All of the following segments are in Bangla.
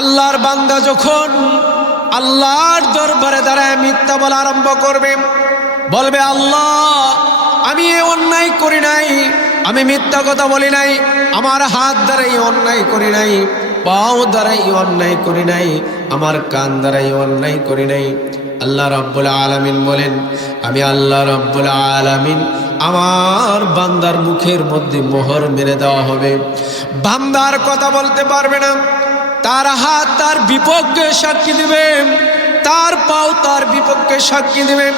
আল্লাহর বান্দা যখন আল্লাহর দরবারে দাঁড়ায় মিথ্যা বলা আরম্ভ করবে, বলবে, আল্লাহ, আমি এ অন্যায় করি নাই, আমি মিথ্যা কথা বলি নাই, আমার হাত দ্বারাই অন্যায় করি নাই, পাও দ্বারাই অন্যায় করি নাই, আমার কান দ্বারাই অন্যায় করি নাই। আল্লাহ রব্বুল আলামিন বলেন, আমি আল্লাহ রব্বুল আলামিন, আমার বান্দার মুখের মধ্যে মোহর মেরে দেওয়া হবে। বান্দার কথা বলতে পারবে না। তার হাত তার বিপক্ষে সাক্ষী দিবে। তার পাও তার বিপক্ষে সাক্ষী দিবে।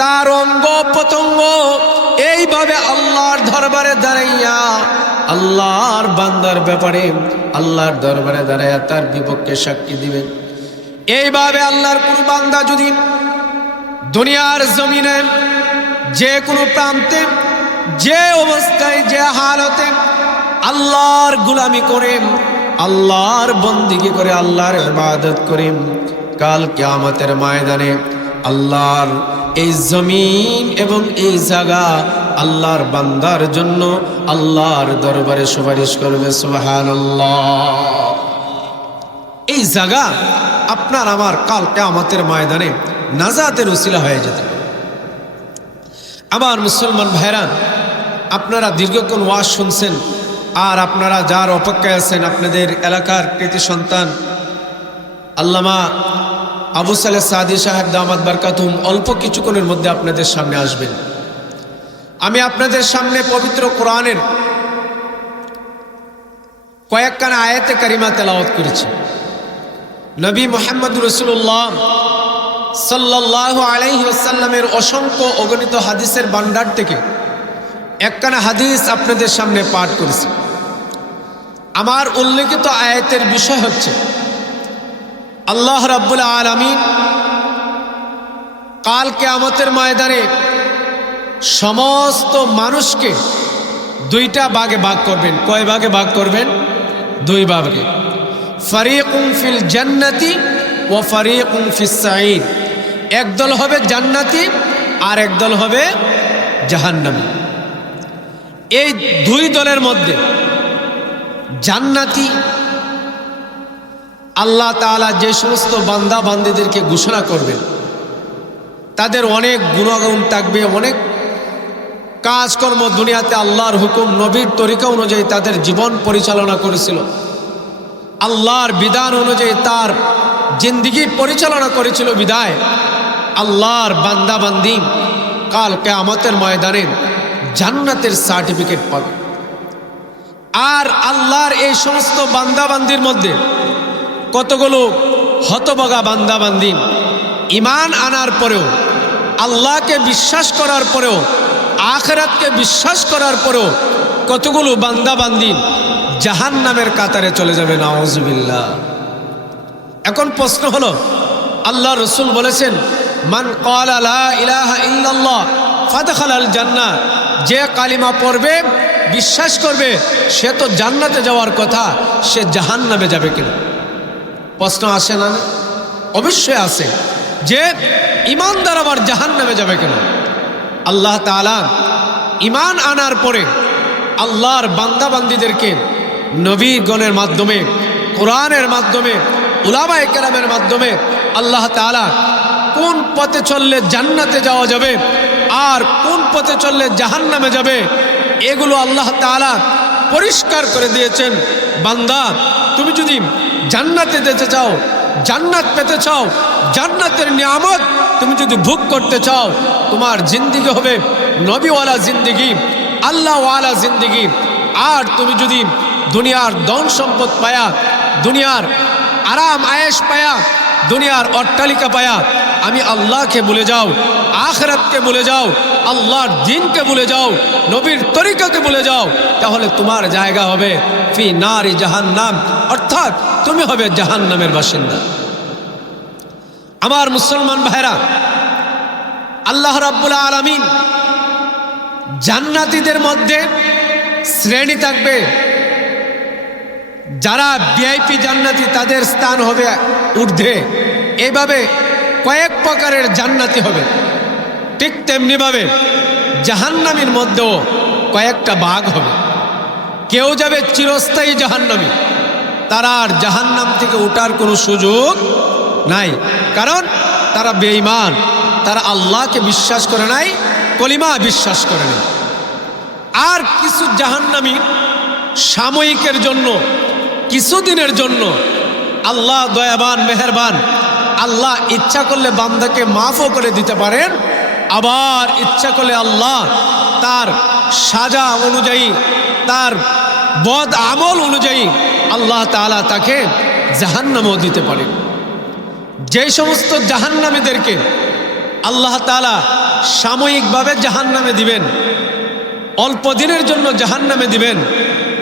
তার অঙ্গ প্রত্যঙ্গ এইভাবে আল্লাহর দরবারে দাঁড়াইয়া আল্লাহর বান্দার ব্যাপারে, আল্লাহর দরবারে দাঁড়াইয়া তার বিপক্ষে সাক্ষী দিবে। এইভাবে আল্লাহর কোন বান্দা যদি দুনিয়ার জমিনে যে কোনো প্রান্তে, যে অবস্থায়, যে হালতে আল্লাহর গুলামি করে আল্লাহর বন্দিগি করে আল্লাহর ইবাদত করে কাল কিয়ামতের ময়দানে আল্লাহর এই জমিন এবং এই জায়গা আল্লাহর বান্দার জন্য আল্লাহর দরবারে সুপারিশ করবে, সুবহানাল্লাহ এই জায়গা আপনার আমার কাল কেয়ামতের ময়দানে নাজাতের উসিলা হয়ে যেতে। আমার মুসলমান ভাইরান আপনারা দীর্ঘক্ষণ ওয়াজ শুনছেন আর আপনারা যার অপেক্ষায় আছেন, আপনাদের এলাকার কৃতি সন্তান, আল্লামা আবু সালে সাদি সাহেব দামাদ বারকাতুম অল্প কিছুক্ষণের মধ্যে আপনাদের সামনে আসবেন। আমি আপনাদের সামনে পবিত্র কোরআনের কয়েকখানা আয়াতে কারিমা তেলাওয়াত করেছি। নবী মোহাম্মদ রসুল্লাহ সাল্লাহ আলাইসাল্লামের অসংখ্য অগণিত হাদিসের ভান্ডার থেকে একখানা হাদিস আপনাদের সামনে পাঠ করেছি। আমার উল্লেখিত আয়াতের বিষয় হচ্ছে, আল্লাহ রাব্বুল আলমিন কাল কেয়ামতের ময়দানে সমস্ত মানুষকে দুইটা ভাগে ভাগ করবেন। কয় ভাগে ভাগ করবেন? দুই ভাগে। ফরিকুম ফিল জান্নাতি ও ফরিকুম ফিস সাঈদ। একদল হবে জান্নাতি, আর একদল হবে জাহান্নামি। এই দুই দলের মধ্যে জান্নাতি। আল্লাহ তাআলা যে সমস্ত বান্দা বান্দিদেরকে ঘোষণা করবেন, তাদের অনেক গুণাগুণ থাকবে, অনেক কাজকর্ম দুনিয়াতে আল্লাহর হুকুম, নবীর তরিকা অনুযায়ী তাদের জীবন পরিচালনা করেছিল। আল্লাহর বিধান অনুযায়ী তার জিন্দিগি পরিচালনা করেছিল বিদায়। আল্লাহর বান্দা বান্দি কাল কেয়ামতের ময়দানে জান্নাতের সার্টিফিকেট পাবে। আর আল্লাহর এই সমস্ত বান্দাবান্দির মধ্যে কতগুলো হতবগা বান্দাবান্দি ইমান আনার পরেও, আল্লাহকে বিশ্বাস করার পরেও, আখরাতকে বিশ্বাস করার পরেও কতগুলো বান্দাবান্দি জাহান নামের কাতারে চলে যাবে নওয়াজবিল্লা এখন প্রশ্ন হলো আল্লাহ রসুল বলেছেন, মান কল আলা ইলাহা ইল্লাল্লাহ ফাদখাল আল জান্না যে কালিমা পড়বে বিশ্বাস করবে, সে তো জান্নাতে যাওয়ার কথা, সে জাহান নামে যাবে কিনা? প্রশ্ন আসে না? অবশ্যই আসে। যে ইমানদার আবার জাহান নামে যাবে কেন? আল্লাহ তালা ইমান আনার পরে আল্লাহর বান্দাবান্দিদেরকে নবীগণের মাধ্যমে, কোরআনের মাধ্যমে, উলামায়ে কেরামের মাধ্যমে আল্লাহ তালা কোন পথে চললে জান্নাতে যাওয়া যাবে আর কোন পথে চললে জাহান্নামে যাবে এগুলো আল্লাহ তাআলা পরিষ্কার করে দিয়েছেন। বান্দা, তুমি যদি জান্নাতে যেতে চাও, জান্নাত পেতে চাও, জান্নাতের নিয়ামত তুমি যদি ভোগ করতে চাও, তোমার জিন্দিগি হবে নবীওয়ালা জিন্দিগি, আল্লাহওয়ালা জিন্দিগি। আর তুমি যদি দুনিয়ার ধন সম্পদ পায়া, দুনিয়ার আরাম আয়েস পায়া, দুনিয়ার অট্টালিকা পায়া আমি আল্লাহকে ভুলে যাও, আখরাতকে ভুলে যাও, আল্লাহর দিনকে ভুলে যাও, নবীর তরিকাকে ভুলে যাও, তাহলে তোমার জায়গা হবে ফি নারি জাহান্নাম। অর্থাৎ তুমি হবে জাহান্নামের বাসিন্দা। আমার মুসলমান ভাইরা, আল্লাহ রাব্বুল আলামিন জান্নাতীদের মধ্যে শ্রেণি থাকবে। যারা ভিআইপি জান্নাতি তাদের স্থান হবে ঊর্ধ্বে। এইভাবে কয়েক প্রকারের জান্নাতি হবে। ঠিক তেমনিভাবে জাহান্নামীর মধ্যেও কয়েকটা বাঘ হবে। কেউ যাবে চিরস্থায়ী জাহান্নামী। তারা আর জাহান্নাম থেকে ওঠার কোনো সুযোগ নাই। কারণ তারা বেঈমান। তারা আল্লাহকে বিশ্বাস করে নাই, কলিমা বিশ্বাস করে নাই। আর কিছু জাহান্নামী সাময়িকের জন্য, কিছুদিনের জন্য আল্লাহ দয়াবান, মেহেরবান আল্লাহ ইচ্ছা করলে বান্দাকে মাফও করে দিতে পারেন। আবার ইচ্ছা করলে আল্লাহ তার সাজা অনুযায়ী, তার বদ আমল অনুযায়ী আল্লাহ তাআলা তাকে জাহান্নামও দিতে পারেন। যে সমস্ত জাহান্নামীদেরকে আল্লাহ তাআলা সাময়িকভাবে জাহান্নামে দিবেন, অল্প দিনের জন্য জাহান্নামে দিবেন,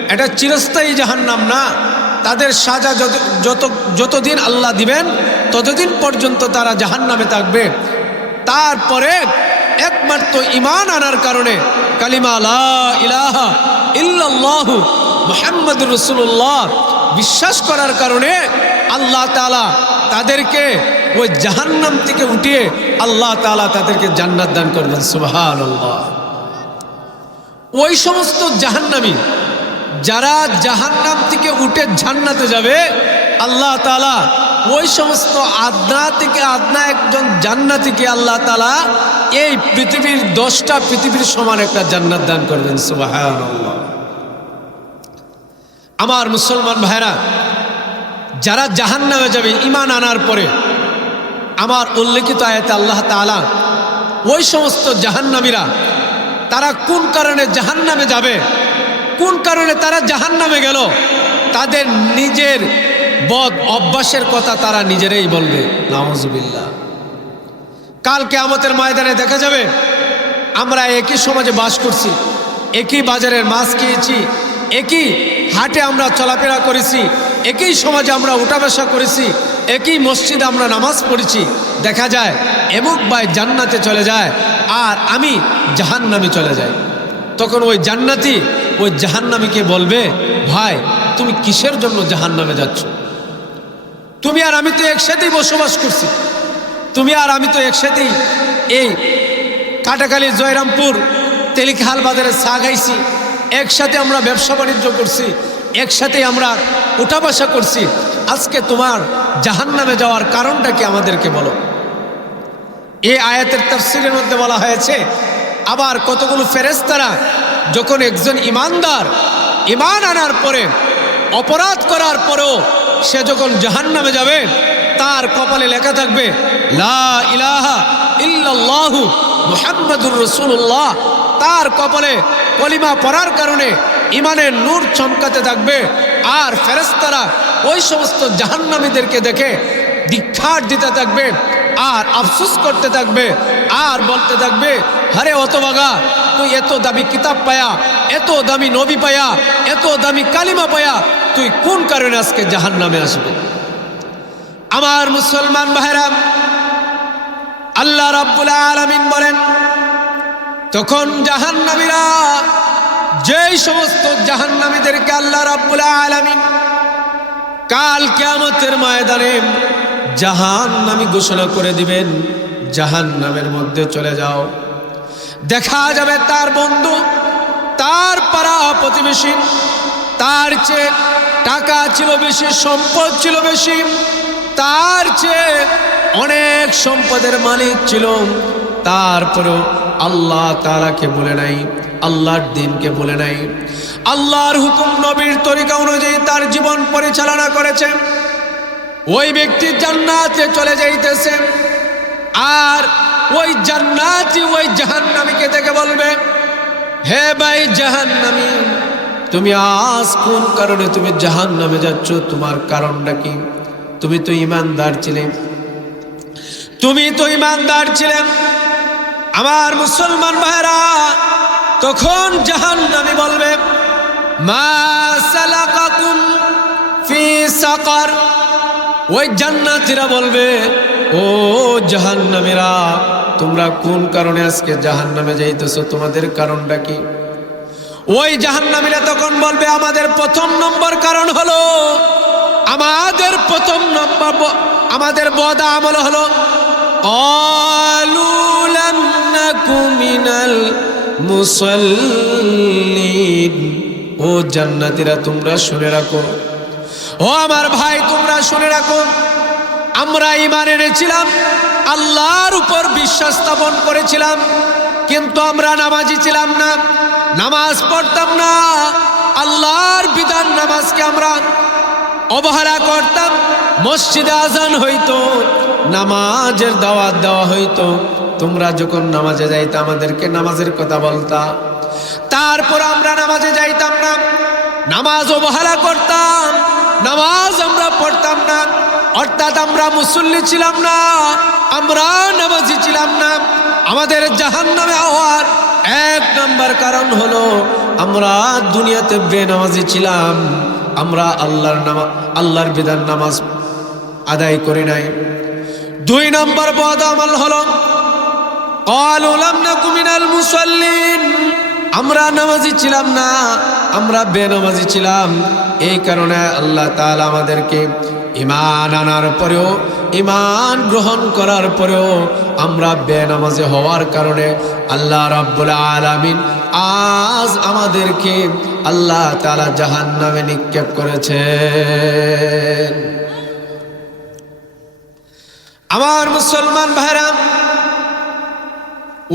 এটা চিরস্থায়ী জাহান্নাম না। তাদের সাজা যত যত যতদিন আল্লাহ দিবেন, ততদিন পর্যন্ত তারা জাহান্নামে থাকবে। তারপরে একমাত্র ইমান আনার কারণে কালিমা ইলাহা ইল্লাল্লাহু মুহাম্মাদুর রাসূলুল্লাহ বিশ্বাস করার কারণে আল্লাহ তালা তাদেরকে ওই জাহান্নাম থেকে উঠিয়ে আল্লাহ তালা তাদেরকে জান্নাত দান করবেন। সুবহানাল্লাহ। ওই সমস্ত জাহান্নামী যারা জাহান্নাম থেকে উঠে জান্নাতে যাবে, আল্লাহ তালা ওই সমস্ত আদনা থেকে আদনা, একজন জান্নাতিকে আল্লাহ তালা এই পৃথিবীর দশটা পৃথিবীর সমান একটা জান্নাত দান করবেন আমার মুসলমান ভাইরা, যারা জাহান্নামে যাবে ইমান আনার পরে আমার উল্লেখিত আয়াতে আল্লাহ তাআলা ওই সমস্ত জাহান্নামীরা তারা কোন কারণে জাহান্নামে যাবে? কোন কারণে তারা জাহান্নামে গেল? তাদের নিজের বদ অভ্যাসের কথা তারা নিজেরাই বলবে নামজুবিল্লাহ কালকে আমাদের ময়দানে দেখা যাবে, আমরা একই সমাজে বাস করছি, একই বাজারের মাছ খেয়েছি, একই হাটে আমরা চলাফেরা করেছি, একই সমাজে আমরা উঠা বসা করেছি, একই মসজিদে আমরা নামাজ পড়েছি, দেখা যায় এমুক ভাই জান্নাতে চলে যায়, আর আমি জাহান্নামে চলে যাই। তখন ওই জান্নাতি ওই জাহান্নামীকে বলবে, ভাই, তুমি কিসের জন্য জাহান্নামে যাচ্ছ? তুমি আর আমি তো একসাথেই বসবাস করছি। তুমি আর আমি তো একসাথেই এই কাটাকালি জয়রামপুর, তেলিখাল বাজারে চা খাইছি। একসাথে আমরা ব্যবসা বাণিজ্য করছি, একসাথে আমরা উঠা বসা করছি। আজকে তোমার জাহান্নামে যাওয়ার কারণটা কি আমাদেরকে বলো? এই আয়াতের তফসিলের মধ্যে বলা হয়েছে, আবার কতগুলো ফেরেস্তারা যখন একজন ইমানদার ইমান আনার পরে, অপরাধ করার পরেও সে যখন জাহান্নামে যাবে, তার কপালে লেখা থাকবে, লা ইলাহা ইল্লাল্লাহু রাসূলুল্লাহ। তার কপালে কলিমা পড়ার কারণে ইমানের নূর চমকাতে থাকবে। আর ফেরেস্তারা ওই সমস্ত জাহান্নামীদেরকে দেখে দীক্ষার দিতে থাকবে। আর আফসোস করতে থাকবে, আর বলতে থাকবে, হরে অতবাগা তুই এত দামি কিতাব পায়া, এত দামি নবী পায়া, এত দামি কালিমা পায়া, তুই কোন কারণে আজকে জাহান নামে আসবে? আমার মুসলমান ভাইরাম আল্লাহ রাব্বুল আলামিন বলেন, তখন জাহান্নামীরা যেই সমস্ত জাহান্নামীদেরকে আল্লাহ রাব্বুল আলামিন কাল কিয়ামতের ময়দানে জাহান্নামী ঘোষণা করে দিবেন জাহান নামের মধ্যে চলে যাও। দেখা যাবে তার বন্ধু, তার পাড়া প্রতিবেশী, তার চেয়ে টাকা ছিল বেশি, সম্পদ ছিল বেশি, তার চেয়ে অনেক সম্পদের মালিক ছিল। তারপরেও আল্লাহ তালাকে বলে নাই, আল্লাহর দিনকে বলে নাই। আল্লাহর হুকুম নবীর তরিকা অনুযায়ী তার জীবন পরিচালনা করেছে। ওই ব্যক্তি জান্নাতে চলে যাইতেছে। আর ওই জান্নাতি ওই জাহান্নামীকে দেখে বলবে, হে ভাই জাহান্নামী, তুমি আজ কোন কারণে তুমি জাহান্নামে যাচ্ছ? তোমার কারণটা কি? তুমি তো ইমানদার ছিলে। তুমি তো ইমানদার ছিলেন আমার মুসলমান ভাইরা তখন জাহান্নামী বলবে, মা সালাকাকুম ফি সাকার। ওই জান্নাতিরা বলবে, ও জাহান্নামেরা, তোমরা কোন কারণে আজকে জাহান্নামে যাইতেছ? তোমাদের কারণটা কি? ওই জাহান্নামিরা তখন বলবে, আমাদের প্রথম নম্বর কারণ হলো, আমাদের প্রথম নম্বর আমাদের বদা আমল হলো মুসল্লিন। ও জান্নাতিরা, তোমরা শুনে রাখো। ও আমার ভাই, তোমরা শুনে রাখো, আমরা ইমান এনেছিলাম, আল্লাহর উপর বিশ্বাস স্থাপন করেছিলাম, কিন্তু আমরা নামাজি ছিলাম না, নামাজ পড়তাম না, আল্লাহর বিধান নামাজকে আমরা অবহেলা করতাম, মসজিদে আজান হইতো, নামাজের দাওয়াত দেওয়া হইতো, তোমরা যখন নামাজে যাইতে আমাদেরকে নামাজের কথা বলতা, তারপর আমরা নামাজে যাইতাম না, নামাজ অবহেলা করতাম নামাজ আমরা পড়তাম না, অর্থাৎ আমরা মুসল্লি ছিলাম না, আমরা নামাজি ছিলাম না। আমাদের জাহান নামে হওয়ার এক নম্বর কারণ হলো আমরা দুনিয়াতে বেনামাজি ছিলাম, আমরা আল্লাহর নামা আল্লাহর বিধান নামাজ আদায় করি নাই। দুই নম্বর বদ আমল হল, কল ওলাম না কুমিনাল মুসল্লিন আমরা নামাজি ছিলাম না আমরা বেনামাজি ছিলাম। এই কারণে আল্লাহ তাআলা আমাদেরকে ইমান আনার পরেও ইমান গ্রহণ করার পরেও আমরা বেনামাজে হওয়ার কারণে আল্লাহ রাব্বুল আলামিন আজ আমাদেরকে আল্লাহ তাআলা জাহান্নামে নিক্ষেপ করেছেন। আমার মুসলমান ভাইরা,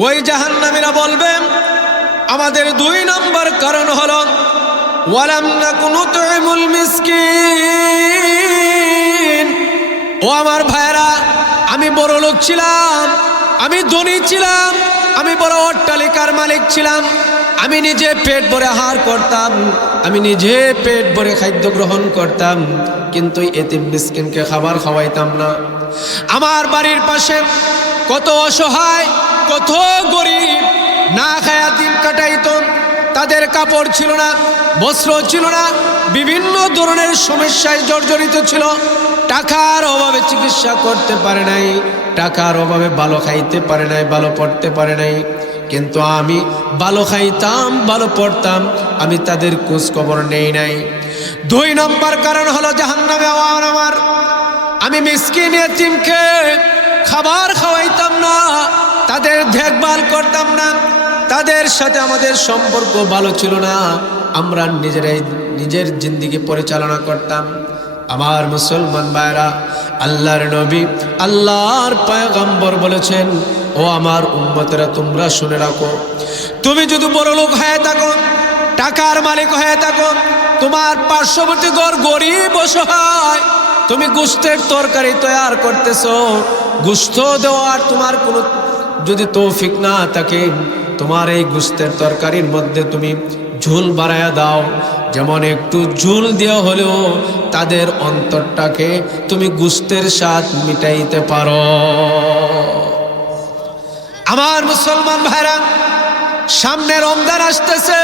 ওই জাহান্নামীরা বলবেন, আমাদের দুই নম্বর কারণ হলো ওয়ালাম নাকুনু তুইমুল মিসকিন। ও আমার ভাইরা আমি বড় লোক ছিলাম, আমি ধনী ছিলাম, আমি বড় অট্টালিকার মালিক ছিলাম, আমি নিজে পেট ভরে আহার করতাম, আমি নিজে পেট ভরে খাদ্য গ্রহণ করতাম, কিন্তু এতিম মিসকিনকে খাবার খাওয়াইতাম না। আমার বাড়ির পাশে কত অসহায়, কত গরিব, না খায়া দিন কাটাইতো তাদের কাপড় ছিল না, বস্ত্র ছিল না, বিভিন্ন ধরনের সমস্যায় জর্জরিত ছিল। টাকার অভাবে চিকিৎসা করতে পারে নাই, টাকার অভাবে ভালো খাইতে পারে নাই, ভালো পড়তে পারে নাই। কিন্তু আমি ভালো খাইতাম, ভালো পড়তাম, আমি তাদের খোঁজ খবর নেই নাই। দুই নম্বর কারণ হলো জাহান্নামে আওয়ার আমার। আমি মিসকিন খাবার খাওয়াইতাম না, তাদের দেখভাল করতাম না তাদের সাথে আমাদের সম্পর্ক ভালো ছিল না। আমরা নিজেরাই নিজের জিন্দিগি পরিচালনা করতাম। আমার মুসলমান ভাইরা, আল্লাহর নবী, আল্লাহর পয়গম্বর বলেছেন, ও আমার উম্মতেরা, তোমরা শুনে রাখো। তুমি যদি বড় লোক হয়ে থাকো, টাকার মালিক হয়ে থাকো, তোমার পার্শ্ববর্তী ঘর গরিব অসহায় তুমি গুস্তের তরকারি তৈয়ার করতেছো গুস্ত দেওয়ার তোমার কোনো যদি তৌফিক না থাকে তোমার এই গুস্তের তরকারির মধ্যে তুমি ঝুল বাড়ায়া দাও। যেমন একটু ঝুল দেওয়া হলেও তাদের অন্তরটাকে তুমি গুস্তের স্বাদ মিটাইতে পারো। আমার মুসলমান ভাইরা, সামনে রমজান আসতেছে।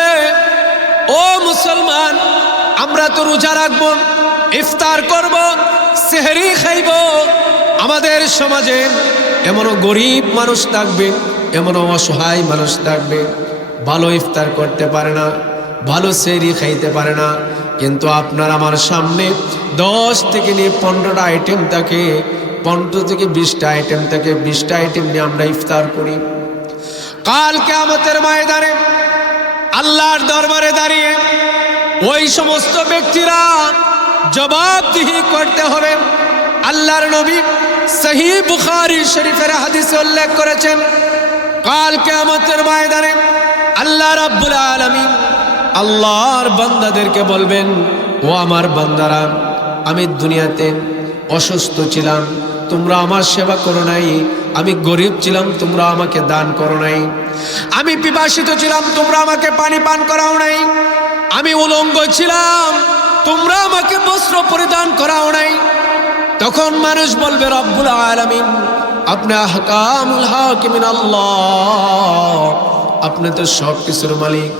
ও মুসলমান, আমরা তো রোজা রাখব, ইফতার করব, সেহরি খাইব। আমাদের সমাজে এমনও গরিব মানুষ থাকবে এমনও অসহায় মানুষ থাকবে, ভালো ইফতার করতে পারে না, ভালো সেরি খাইতে পারে না। কিন্তু আপনার আমার সামনে দশ থেকে নিয়ে পনেরোটা আইটেম থাকে, পনেরো থেকে বিশটা আইটেম থাকে, বিশটা আইটেম নিয়ে আমরা ইফতার করি। কালকে আমাদের ময়দানে আল্লাহর দরবারে দাঁড়িয়ে ওই সমস্ত ব্যক্তিরা জবাবদিহি করতে হবে। আল্লাহর নবী সহি বুখারি শরীফের হাদিসে উল্লেখ করেছেন কাল কেয়ামতের ময়দানে আল্লাহ রাব্বুল আলামিন আল্লাহর বান্দাদেরকে বলবেন, ও আমার বান্দারা, আমি দুনিয়াতে অসুস্থ ছিলাম, তোমরা আমার সেবা করো নাই। আমি গরিব ছিলাম, তোমরা আমাকে দান করো নাই। আমি পিপাসিত ছিলাম, তোমরা আমাকে পানি পান করাও নাই। আমি উলঙ্গ ছিলাম, তোমরা আমাকে বস্ত্র পরিধান করাও নাই। তখন মানুষ বলবে, রব্বুল আলামিন আপনি হাকামুল হাকিমিন আল্লাহ। আপনি তো সব কিছুর মালিক।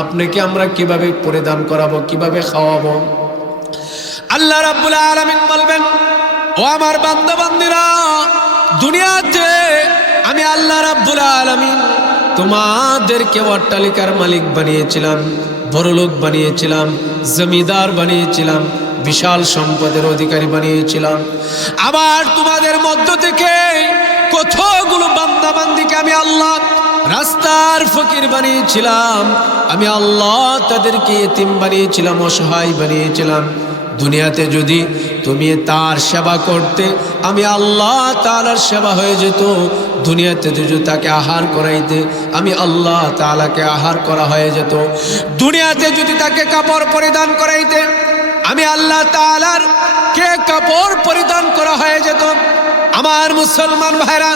আপনাকে আমরা কীভাবে পরিধান করাবো, কীভাবে খাওয়াবো? আল্লাহ রাব্বুল আলামিন বলবেন, ও আমার বান্দা দুনিয়াতে আমি আল্লাহ রাব্বুল আলামিন তোমাদেরকে অট্টালিকার মালিক বানিয়েছিলাম, বড়লোক বানিয়েছিলাম, জমিদার বানিয়েছিলাম বিশাল সম্পদের অধিকারী বানিয়েছিলাম। আবার তোমাদের মধ্য থেকে কতগুলো বান্দা বান্দিকে আমি আল্লাহ রাস্তার ফকির বানিয়েছিলাম। আমি আল্লাহ তাদেরকে এতিম বানিয়েছিলাম, অসহায় বানিয়েছিলাম। দুনিয়াতে যদি তুমি তার সেবা করতে, আমি আল্লাহ তালার সেবা হয়ে যেত। দুনিয়াতে যদি তাকে আহার করাইতে, আমি আল্লাহ তালাকে আহার করা হয়ে যেত। দুনিয়াতে যদি তাকে কাপড় পরিধান করাইতে আমি আল্লাহ তালার কে কাপড় পরিধান করা হয়ে যেত। আমার মুসলমান ভাইরা,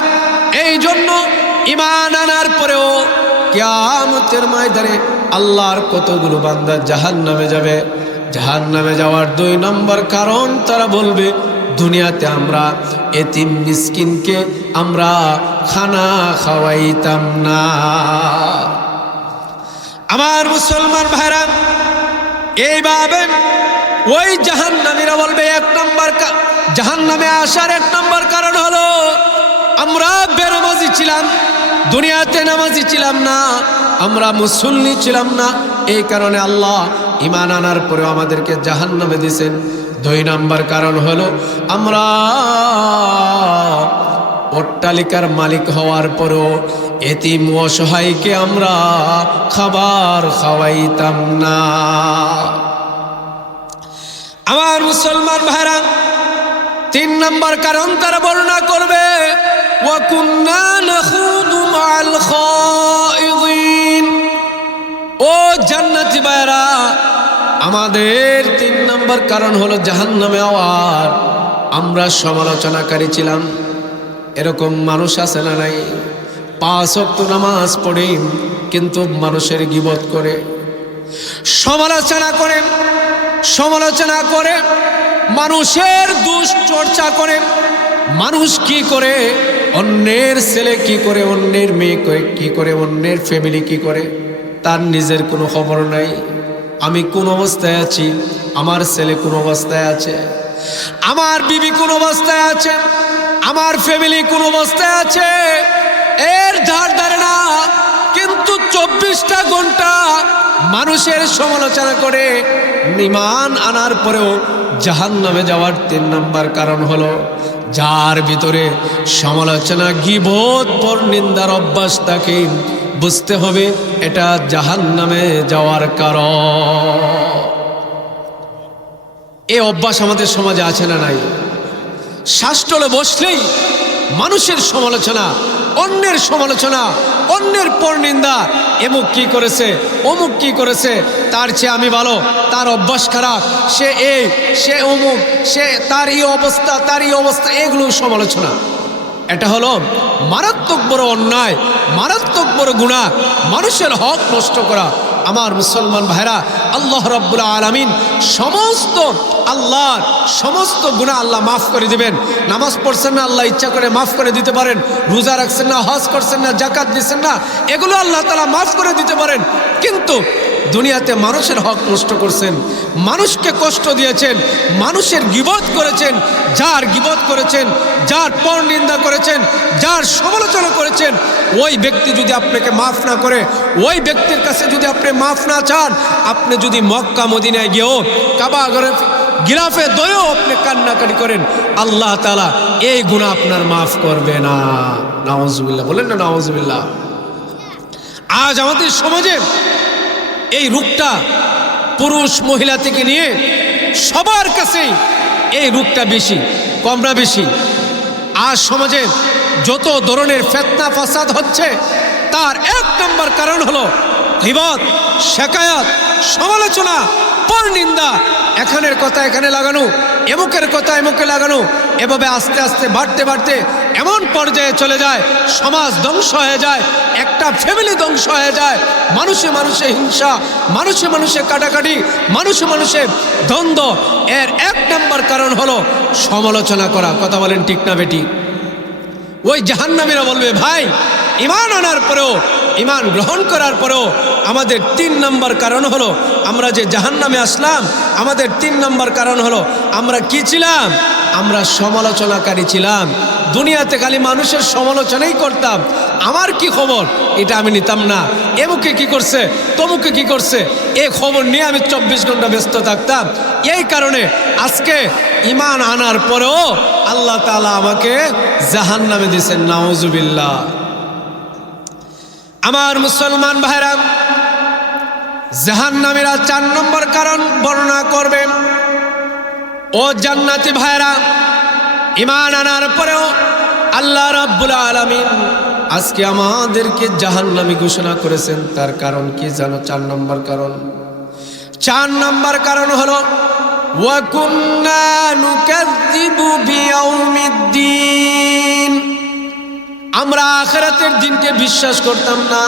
এই জন্য ইমান আনার পরেও কেয়ামতের ময়দানে আল্লাহর কতগুলো বান্দা জাহান নামে যাবে। জাহান নামে যাওয়ার দুই নম্বর কারণ তারা বলবে, দুনিয়াতে আমরা এতিম মিসকিনকে আমরা খানা খাওয়াইতাম না। আমার মুসলমান ভাইরা, এইভাবে ওই জাহান নামীরা বলবে, এক নম্বর জাহান নামে আসার এক নম্বর কারণ হলো, আমরা বেনামাজি ছিলাম, দুনিয়াতে নামাজি ছিলাম না, আমরা মুসল্লি ছিলাম না। এই কারণে আল্লাহ ইমান আনার পরেও আমাদেরকে জাহান নামে দিয়েছেন। দুই নম্বর কারণ হলো, আমরা অট্টালিকার মালিক হওয়ার পরও এতিম অসহায়কে আমরা খাবার খাওয়াইতাম না। আমার মুসলমান ভাইরা, তিন নম্বর কারণ তারা বর্ণনা করবে ও জান্নাতি ভাইরা, আমাদের তিন নম্বর কারণ হলো জাহান্নামে আওয়ার আমরা সমালোচনাকারী ছিলাম। এরকম মানুষ আছে না নাই? পাঁচ অক্ত নামাজ পড়ে, কিন্তু মানুষের গিবত করে। সমালোচনা করে সমালোচনা করে মানুষের দুশ্চর্চা করে মানুষ কি করে? অন্যের ছেলে কি করে? অন্যের মেয়ে কি করে? অন্যের ফ্যামিলি কি করে? তার নিজের কোনো খবর নাই। আমি কোন অবস্থায় আছি? আমার ছেলে কোন অবস্থায় আছে? আমার বিবি কোন অবস্থায় আছে? আমার ফ্যামিলি কোন অবস্থায় আছে? এর ধার ধারে না। কিন্তু চব্বিশটা ঘণ্টা মানুষের সমালোচনা করে নিমান আনার পরেও জাহান নামে যাওয়ার তিন নম্বর কারণ হলো, যার ভিতরে সমালোচনা গিবোধ পর নিন্দার অভ্যাস থাকে বুঝতে হবে, এটা জাহান নামে যাওয়ার কারণ। এ অভ্যাস আমাদের সমাজে আছে না নাই? শাস্ত্রলে বসলেই মানুষের সমালোচনা অন্যের সমালোচনা, অন্যের পরনিন্দা। এমুক কি করেছে, অমুক কি করেছে, তার চেয়ে আমি ভালো, তার অভ্যাস খারাপ, সে এই, সে অমুক, সে তার এই অবস্থা, তার এই অবস্থা, এগুলো সমালোচনা। এটা হলো মারাত্মক বড় অন্যায়, মারাত্মক বড় গুণা মানুষের হক নষ্ট করা। আমার মুসলমান ভাইরা, আল্লাহ রব্বুল্লা আলমিন সমস্ত আল্লাহর সমস্ত গুণা আল্লাহ মাফ করে দিবেন। নামাজ পড়ছেন না, আল্লাহ ইচ্ছা করে মাফ করে দিতে পারেন। রোজা রাখছেন না, হজ করছেন না জাকাত দিচ্ছেন না, এগুলো আল্লাহ তালা মাফ করে দিতে পারেন। কিন্তু দুনিয়াতে মানুষের হক নষ্ট করছেন, মানুষকে কষ্ট দিয়েছেন, মানুষের গিবত করেছেন, যার গিবত করেছেন, যার পর নিন্দা করেছেন, যার সমালোচনা করেছেন, ওই ব্যক্তি যদি আপনাকে মাফ না করে, ওই ব্যক্তির কাছে যদি আপনি মাফ না চান, আপনি যদি মক্কা, মদিনায় গিয়েও কাবা ঘরে গিরাফে দয়েও আপনি কান্নাকাটি করেন, আল্লাহ তালা এই গুণা আপনার মাফ করবে না। নওয়াজবিল্লা বলেন না নওয়াজবিল্লা আজ আমাদের সমাজে এই রূপটা পুরুষ মহিলা থেকে নিয়ে সবার কাছেই এই রূপটা বেশি, কমরা বেশি। আজ সমাজে যত ধরনের ফেতনা ফাসাদ হচ্ছে, তার এক নম্বর কারণ হলো হিবত শেখায়াত সমালোচনা পর নিন্দা এখানের কথা এখানে লাগানো, এমুকের কথা এমুকে লাগানো এভাবে আস্তে আস্তে বাড়তে বাড়তে এমন পর্যায়ে চলে যায়, সমাজ ধ্বংস হয়ে যায়, একটা ফ্যামিলি ধ্বংস হয়ে যায়। মানুষে মানুষে হিংসা, মানুষে মানুষে কাটাকাটি, মানুষে মানুষে দ্বন্দ্ব। এর এক নম্বর কারণ হলো সমালোচনা করা। কথা বলেন ঠিক না বেটি? ওই জাহান্নামীরা বলবে, ভাই ইমান আনার পরেও ইমান গ্রহণ করার পরেও আমাদের তিন নম্বর কারণ হলো আমরা যে জাহান্নামে আসলাম, আমাদের তিন নম্বর কারণ হলো আমরা কি ছিলাম? আমরা সমালোচনাকারী ছিলাম। দুনিয়াতে খালি মানুষের সমালোচনাই করতাম। আমার কি খবর? এটা আমি নিতাম না। এমুকে কি করছে? তমুকে কি করছে? এ খবর নিয়ে আমি চব্বিশ ঘণ্টা ব্যস্ত থাকতাম। এই কারণে আজকে ইমান আনার পরেও আল্লাহ তালা আমাকে জাহান নামে দিয়েছেন নাওজুবিল্লা আমার মুসলমান ভাইরা জাহান নামীরা চার নম্বর কারণ বর্ণনা করবেন ও জান্নাতি ভাইরা ইমান আনার পরেও আল্লাহ রাব্বুল আলামিন আজকে আমাদেরকে জাহান জাহান্নামী ঘোষণা করেছেন। তার কারণ কি জানো? চার নম্বর কারণ। চার নম্বর কারণ হলো ওয়াকুন্না নুকাযযিবু বিয়াউমিদ্দিন। আমরা আখেরাতের দিনকে বিশ্বাস করতাম না,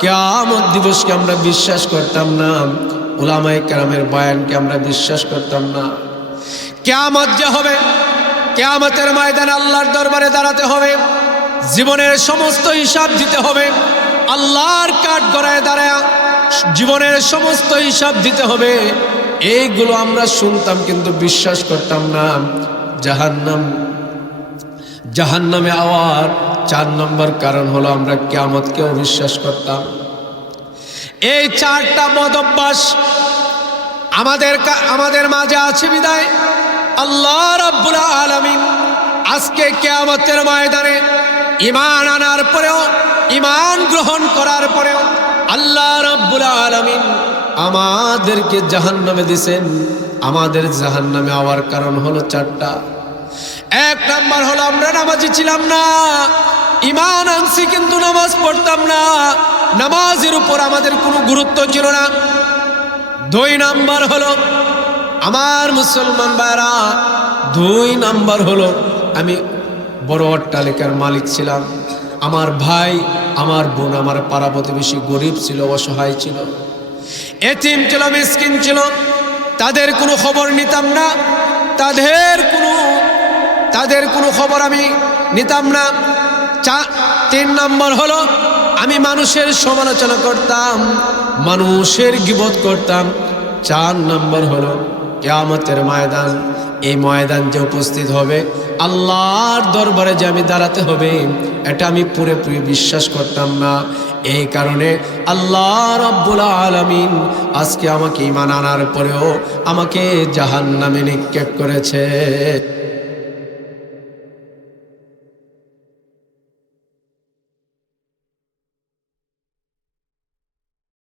কেয়ামত দিবসকে আমরা বিশ্বাস করতাম না ওলামাই কেরামের বয়ানকে আমরা বিশ্বাস করতাম না। কেয়ামত যে হবে, কেয়ামতের ময়দানে আল্লাহর দরবারে দাঁড়াতে হবে, জীবনের সমস্ত হিসাব দিতে হবে, আল্লাহর কাঠ গড়ায় দাঁড়ায় জীবনের সমস্ত হিসাব দিতে হবে, এইগুলো আমরা শুনতাম কিন্তু বিশ্বাস করতাম না। জাহান্নাম, জাহান্নামে আওয়ার চার নম্বর কারণ হলো আমরা কেয়ামতকে অবিশ্বাস করতাম। এই চারটা মদ অভ্যাস আমাদের আমাদের মাঝে আছে বিদায়। আল্লাহ রাব্বুল আলামিন আজকে কেয়ামতের ময়দানে ইমান আনার পরেও ইমান গ্রহণ করার পরেও আল্লাহ রাব্বুল আলামিন আমাদেরকে জাহান্নামে দিছেন। আমাদের জাহান্নামে আওয়ার কারণ হলো চারটা। এক নাম্বার হলো আমরা নামাজি ছিলাম না। ইমান আনছি কিন্তু নামাজ পড়তাম না। নামাজের উপর আমাদের কোনো গুরুত্ব ছিল না। দুই নাম্বার হলো, আমার মুসলমান ভাইরা, দুই নাম্বার হলো, আমি বড় অট্টালিকার মালিক ছিলাম। আমার ভাই, আমার বোন আমার পাড়া প্রতিবেশী গরিব ছিল, অসহায় ছিল। এতিম ছিল, মিসকিন ছিল। তাদের কোনো খবর নিতাম না। তাদের কোনো তাদের কোনো খবর আমি নিতাম না। চা, তিন নম্বর হলো, আমি মানুষের সমালোচনা করতাম, মানুষের গিবত করতাম। চার নম্বর হলো, কেয়ামতের ময়দান, এই ময়দান যে উপস্থিত হবে, আল্লাহর দরবারে যে আমি দাঁড়াতে হবে, এটা আমি পুরোপুরি বিশ্বাস করতাম না। এই কারণে আল্লাহ রব্বুল আলমিন আজকে আমাকে ইমান আনার পরেও আমাকে জাহান নামে নিক্ষেপ করেছে।